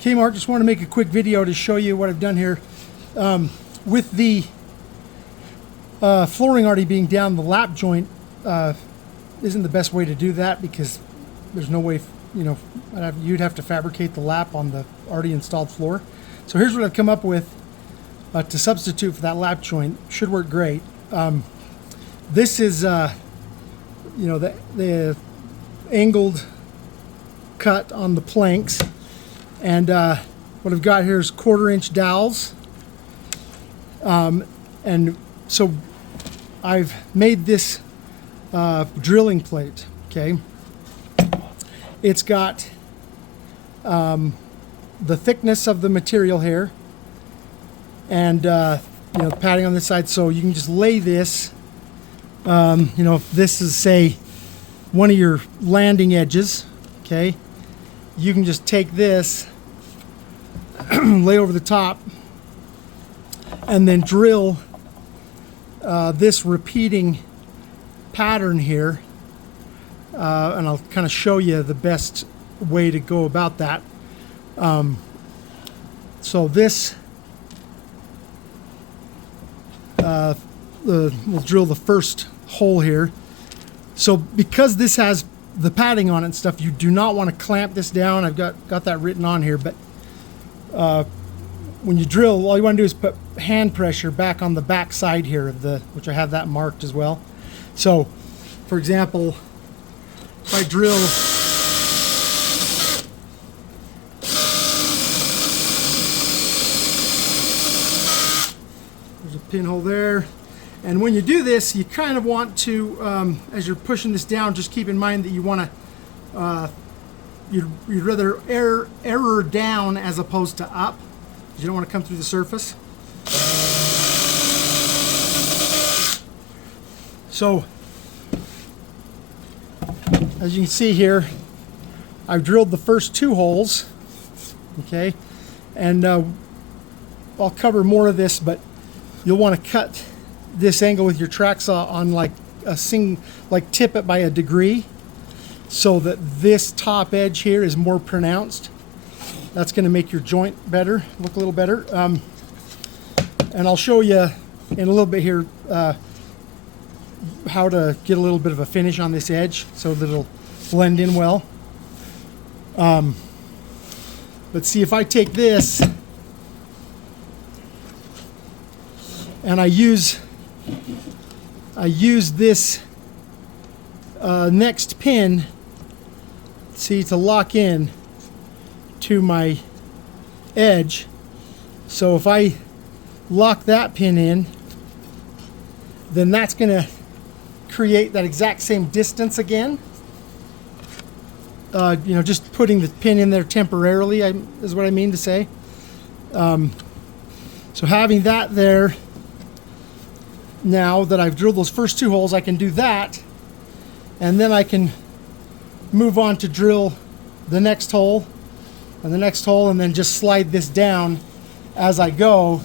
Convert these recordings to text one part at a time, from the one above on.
Okay, Mark, just want to make a quick video to show you what I've done here. With the flooring already being down, the lap joint isn't the best way to do that because there's no way, you'd have to fabricate the lap on the already installed floor. So here's what I've come up with to substitute for that lap joint. Should work great. This is, the angled cut on the planks. And what I've got here is 1/4-inch dowels. And so I've made this drilling plate, okay? It's got the thickness of the material here and padding on this side, so you can just lay this, if this is, say, one of your landing edges, okay, you can just take this, lay over the top, and then drill this repeating pattern here, and I'll kind of show you the best way to go about that. So this we'll drill the first hole here. So because this has the padding on it and stuff, you do not want to clamp this down. I've got that written on here, but when you drill, all you want to do is put hand pressure back on the back side here of which I have that marked as well. So, for example, if I drill there's a pinhole there, and when you do this, you kind of want to, as you're pushing this down, just keep in mind that you want to, you'd rather error down as opposed to up. You don't want to come through the surface. So, as you can see here, I've drilled the first 2 holes, okay, and I'll cover more of this, but you'll want to cut this angle with your track saw on like tip it by a degree, so that this top edge here is more pronounced. That's going to make your joint better, look a little better. And I'll show you in a little bit here how to get a little bit of a finish on this edge so that it'll blend in well. But see, if I take this and I use this next pin, see, to lock in to my edge. So if I lock that pin in, then that's going to create that exact same distance again. Just putting the pin in there temporarily is what I mean to say. So having that there, now that I've drilled those first 2 holes, I can do that, and then I can move on to drill the next hole and the next hole, and then just slide this down as I go,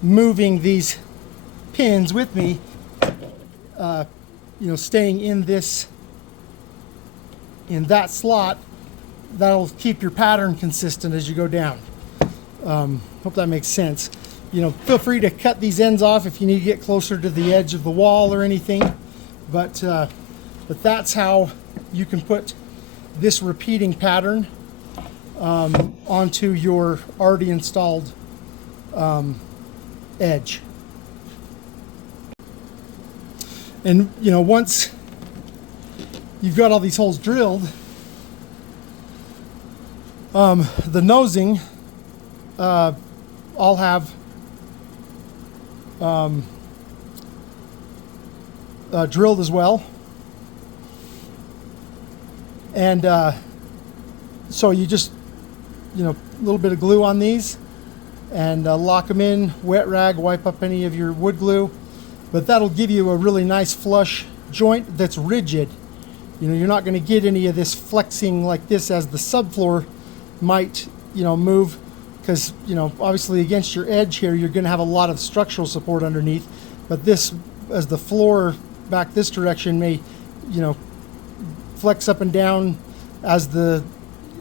moving these pins with me, staying in that slot. That'll keep your pattern consistent as you go down. Hope that makes sense. Feel free to cut these ends off if you need to get closer to the edge of the wall or anything, but that's how you can put this repeating pattern onto your already installed edge. And once you've got all these holes drilled, the nosing, I'll have drilled as well. And so you just, a little bit of glue on these and lock them in, wet rag, wipe up any of your wood glue. But that'll give you a really nice flush joint that's rigid. You're not going to get any of this flexing like this as the subfloor might, move, because, obviously against your edge here, you're going to have a lot of structural support underneath. But this, as the floor back this direction, may, flex up and down as the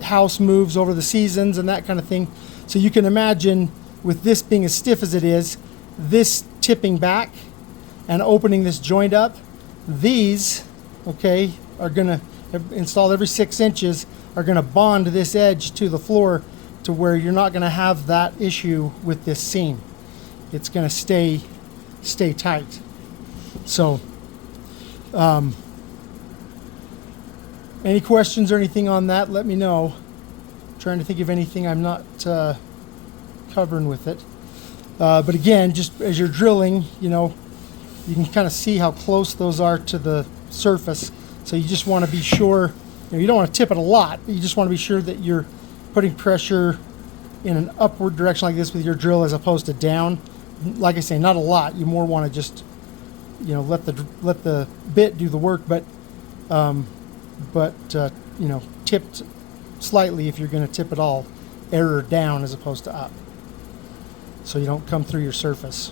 house moves over the seasons and that kind of thing. So you can imagine with this being as stiff as it is, this tipping back and opening this joint up, these, okay, are going to, installed every 6 inches, are going to bond this edge to the floor to where you're not going to have that issue with this seam. It's going to stay tight. So, any questions or anything on that, let me know. I'm trying to think of anything I'm not covering with it. But again, just as you're drilling, you know, you can kind of see how close those are to the surface. So you just want to be sure, you know, you don't want to tip it a lot, but you just want to be sure that you're putting pressure in an upward direction like this with your drill as opposed to down. Like I say, not a lot. You more want to just, you know, let the bit do the work, but you know, tipped slightly if you're going to tip it all, error down as opposed to up, so you don't come through your surface.